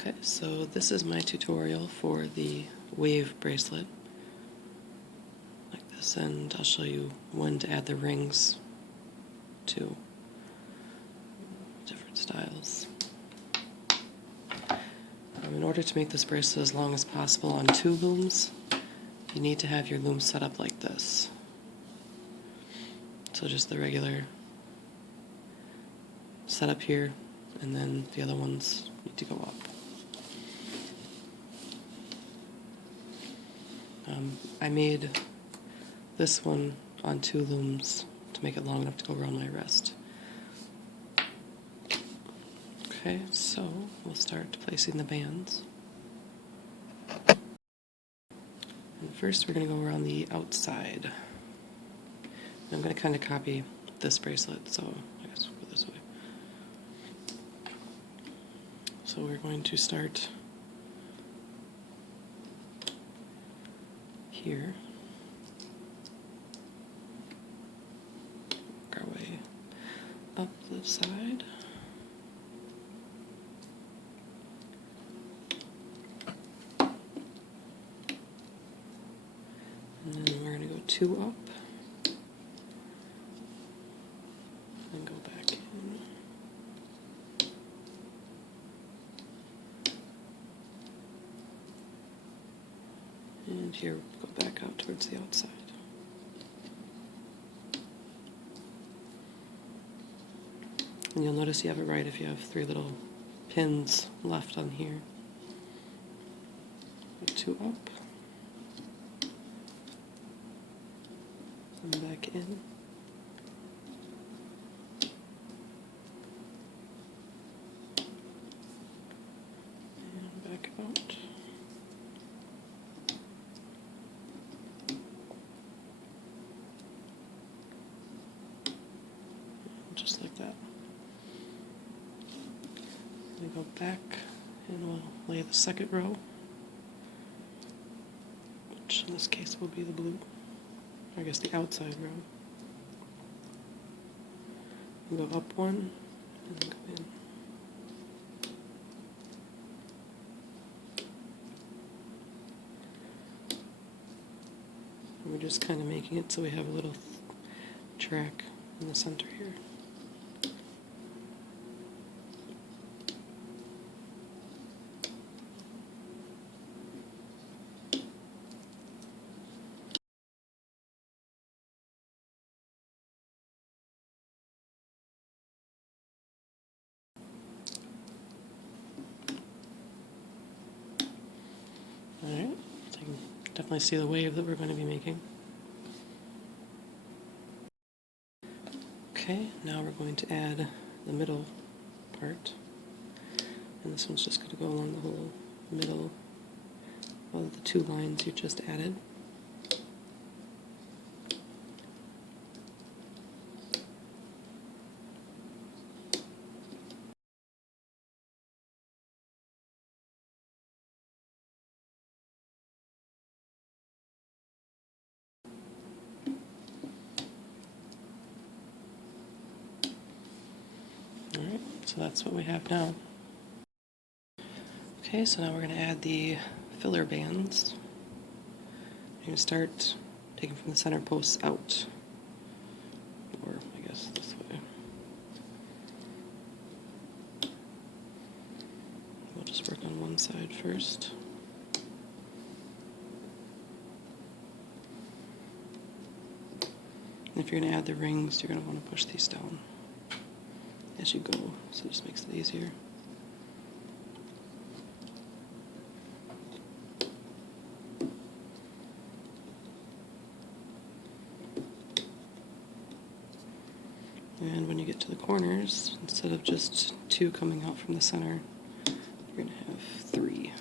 Okay, so this is my tutorial for the wave bracelet, like this, and I'll show you when to add the rings to different styles. In order to make this bracelet as long as possible on 2 looms, you need to have your loom set up like this. So just the regular setup here, and then the other ones need to go up. I made this one on 2 looms to make it long enough to go around my wrist. Okay, so we'll start placing the bands. And first we're going to go around the outside. And I'm going to kind of copy this bracelet, so I guess we'll go this way. So we're going to start here. Work our way up the side. And then we're going to go 2 up and go back in. And here, go back out towards the outside. And you'll notice you have it right if you have 3 little pins left on here. 2 up. And back in. And back out. Just like that. We go back and we'll lay the second row, which in this case will be the blue. I guess the outside row. We'll go up 1 and then go in. And we're just kind of making it so we have a little track in the center here. Alright, so you can definitely see the wave that we're going to be making. Okay, now we're going to add the middle part. And this one's just going to go along the whole middle of the 2 lines you just added. Alright, so that's what we have now. Okay, so now we're going to add the filler bands. You're going to start taking from the center posts out, or I guess this way. We'll just work on one side first. And if you're going to add the rings, you're going to want to push these down as you go, so it just makes it easier. And when you get to the corners, instead of just 2 coming out from the center, you're going to have 3.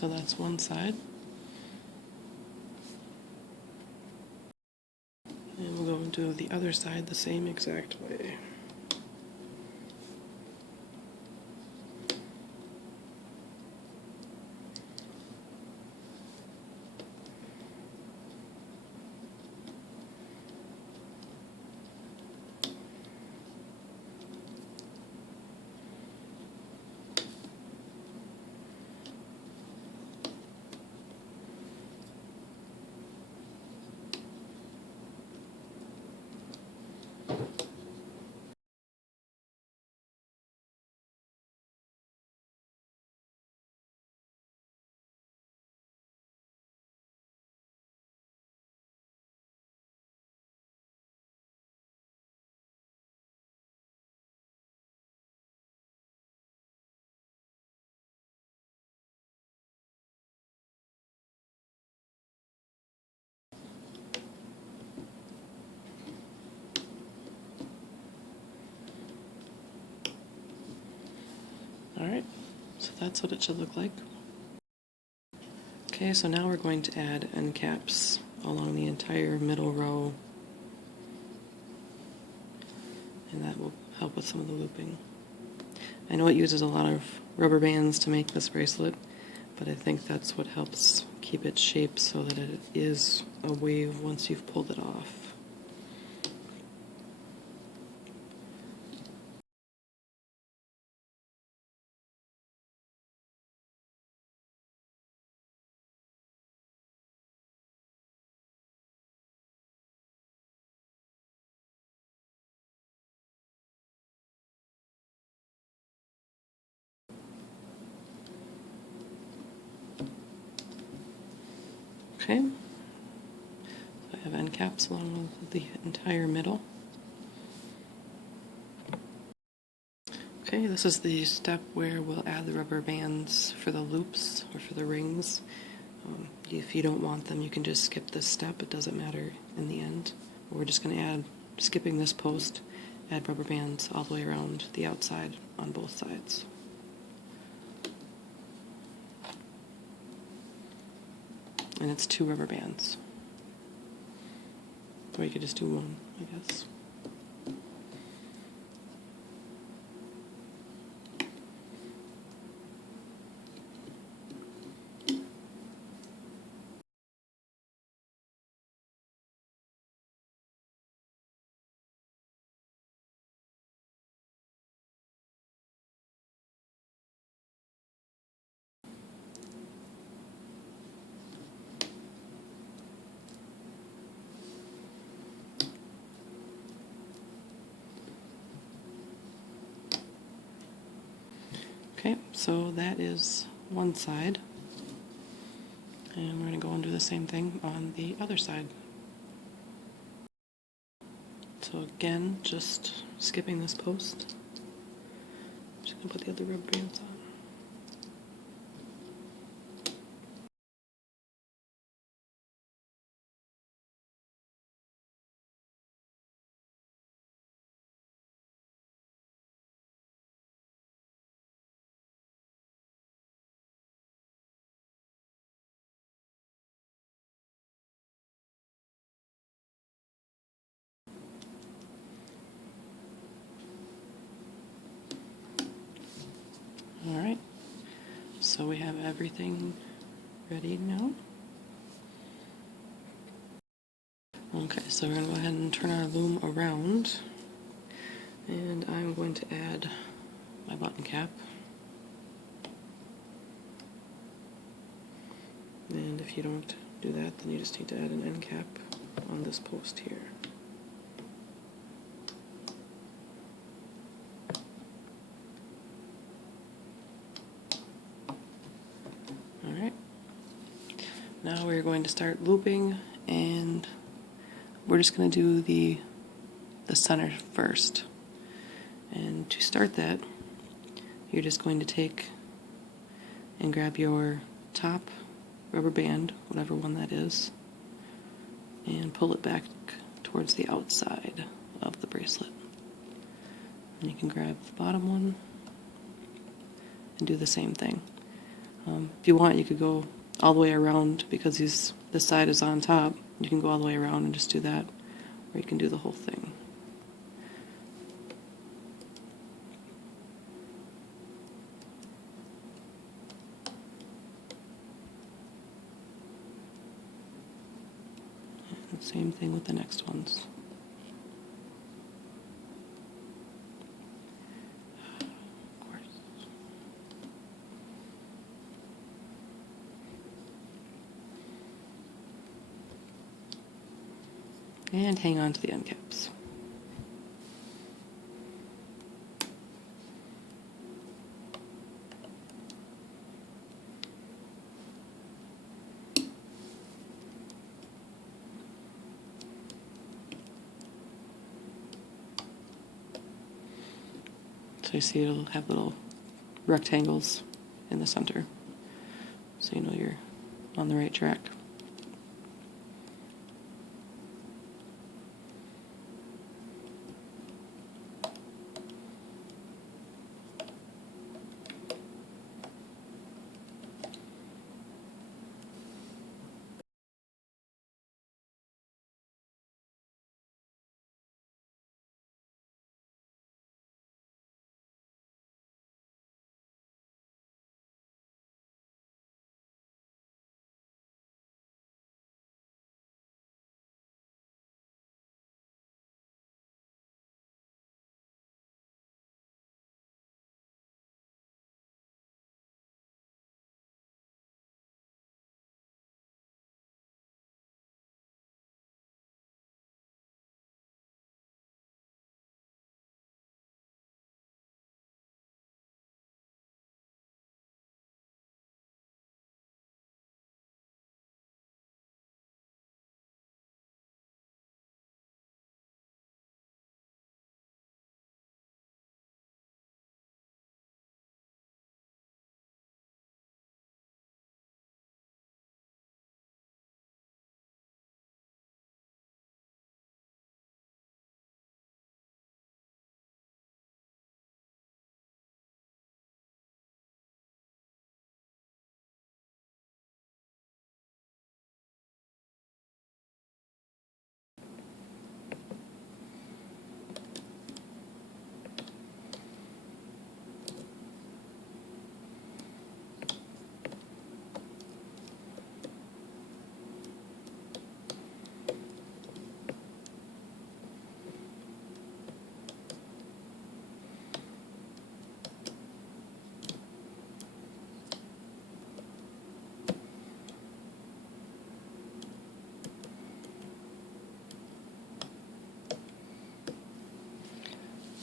so that's one side. And we'll go and do the other side the same exact way. Alright, so that's what it should look like. Okay, so now we're going to add end caps along the entire middle row, and that will help with some of the looping. I know it uses a lot of rubber bands to make this bracelet, but I think that's what helps keep its shape so that it is a wave once you've pulled it off. Okay, so I have end caps along with the entire middle. Okay, this is the step where we'll add the rubber bands for the loops or for the rings. If you don't want them, you can just skip this step. It doesn't matter in the end. We're just going to add, skipping this post, add rubber bands all the way around the outside on both sides. And it's 2 rubber bands. Or you could just do 1, I guess. Okay, so that is one side, and we're going to go and do the same thing on the other side. So again, just skipping this post. Just going to put the other rubber bands on. Alright, so we have everything ready now. Okay, so we're going to go ahead and turn our loom around, and I'm going to add my button cap. And if you don't do that, then you just need to add an end cap on this post here. Alright, now we're going to start looping, and we're just going to do the center first. And to start that, you're just going to take and grab your top rubber band, whatever one that is, and pull it back towards the outside of the bracelet. And you can grab the bottom one and do the same thing. If you want, you could go all the way around because this side is on top. You can go all the way around and just do that, or you can do the whole thing. And same thing with the next ones. And hang on to the end caps. So you see it'll have little rectangles in the center, so you know you're on the right track.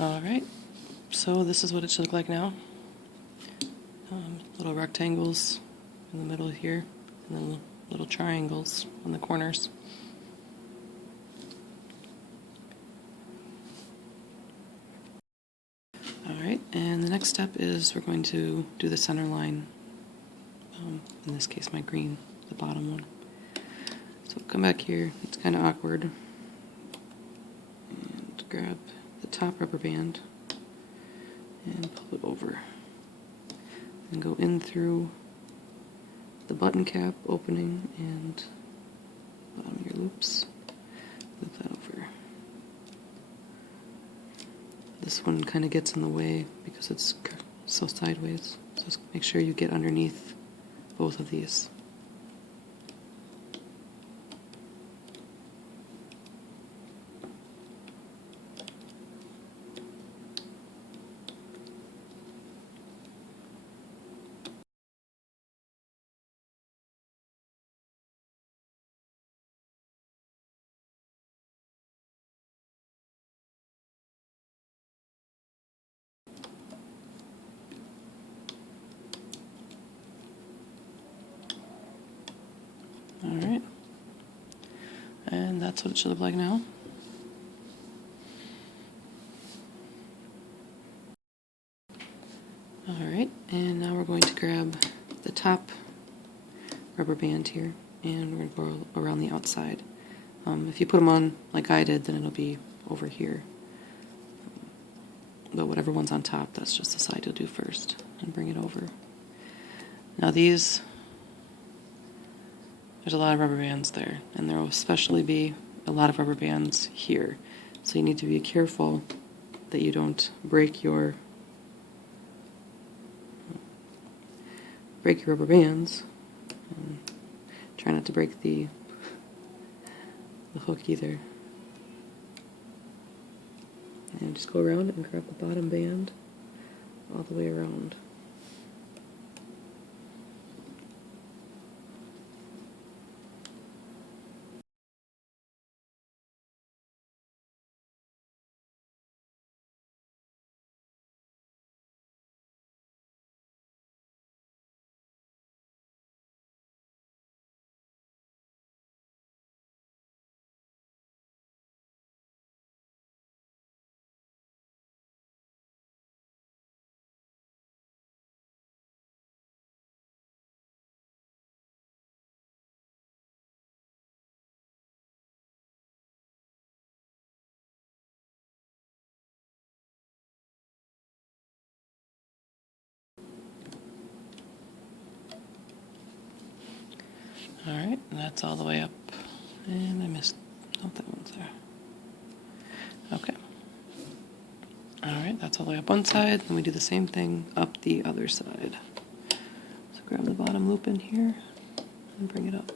Alright, so this is what it should look like now. Little rectangles in the middle here, and then little triangles on the corners. Alright, and the next step is we're going to do the center line. In this case, my green, the bottom one. So come back here, it's kind of awkward, and grab the top rubber band and pull it over. And go in through the button cap opening and bottom of your loops. Move that over. This one kind of gets in the way because it's so sideways. So just make sure you get underneath both of these. Alright, and that's what it should look like now. Alright, and now we're going to grab the top rubber band here, and we're going to go around the outside. If you put them on like I did, then it'll be over here. But whatever one's on top, that's just the side you'll do first, and bring it over. Now there's a lot of rubber bands there, and there will especially be a lot of rubber bands here. So you need to be careful that you don't break your rubber bands. Try not to break the hook either. And just go around and grab the bottom band all the way around. Alright, and that's all the way up. And I missed, oh, that one's there. Okay. Alright, that's all the way up one side, then we do the same thing up the other side. So grab the bottom loop in here and bring it up.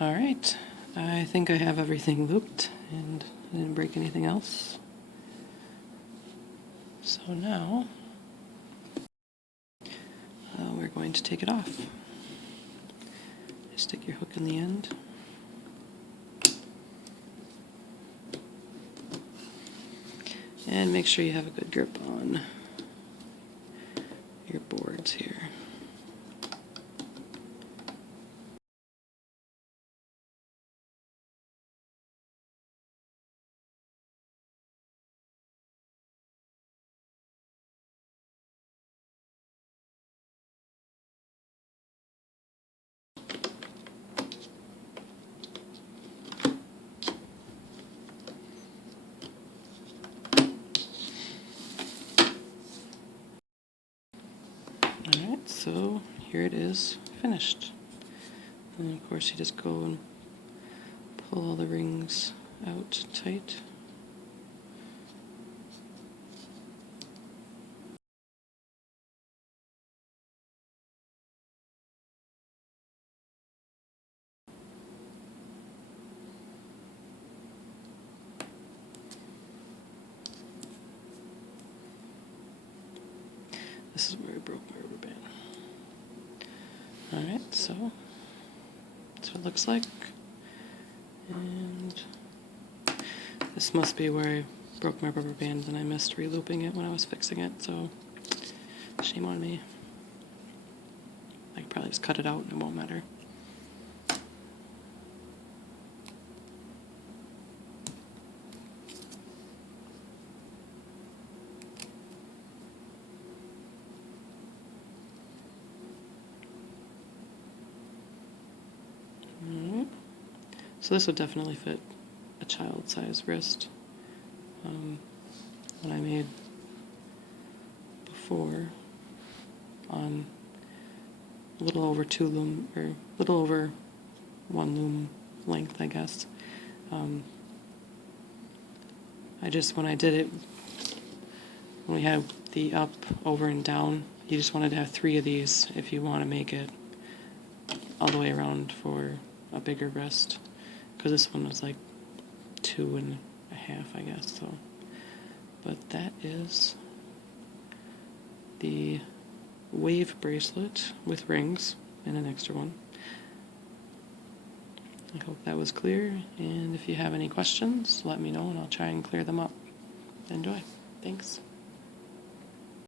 Alright, I think I have everything looped and I didn't break anything else. So now we're going to take it off. Just stick your hook in the end. And make sure you have a good grip on your boards here. Alright, so here it is finished. And of course you just go and pull all the rings out tight. This is where I broke my rubber band. Alright, so that's what it looks like. And this must be where I broke my rubber band and I missed re-looping it when I was fixing it, so shame on me. I could probably just cut it out and it won't matter. So this would definitely fit a child-sized wrist. What I made before on a little over 2 loom, or a little over 1 loom length, I guess. When I did it, when we had the up, over, and down, you just wanted to have 3 of these if you want to make it all the way around for a bigger wrist. Because this one was like 2.5, I guess, so But that is the wave bracelet with rings and an extra one. I hope that was clear, and if you have any questions, let me know and I'll try and clear them up. Enjoy. Thanks.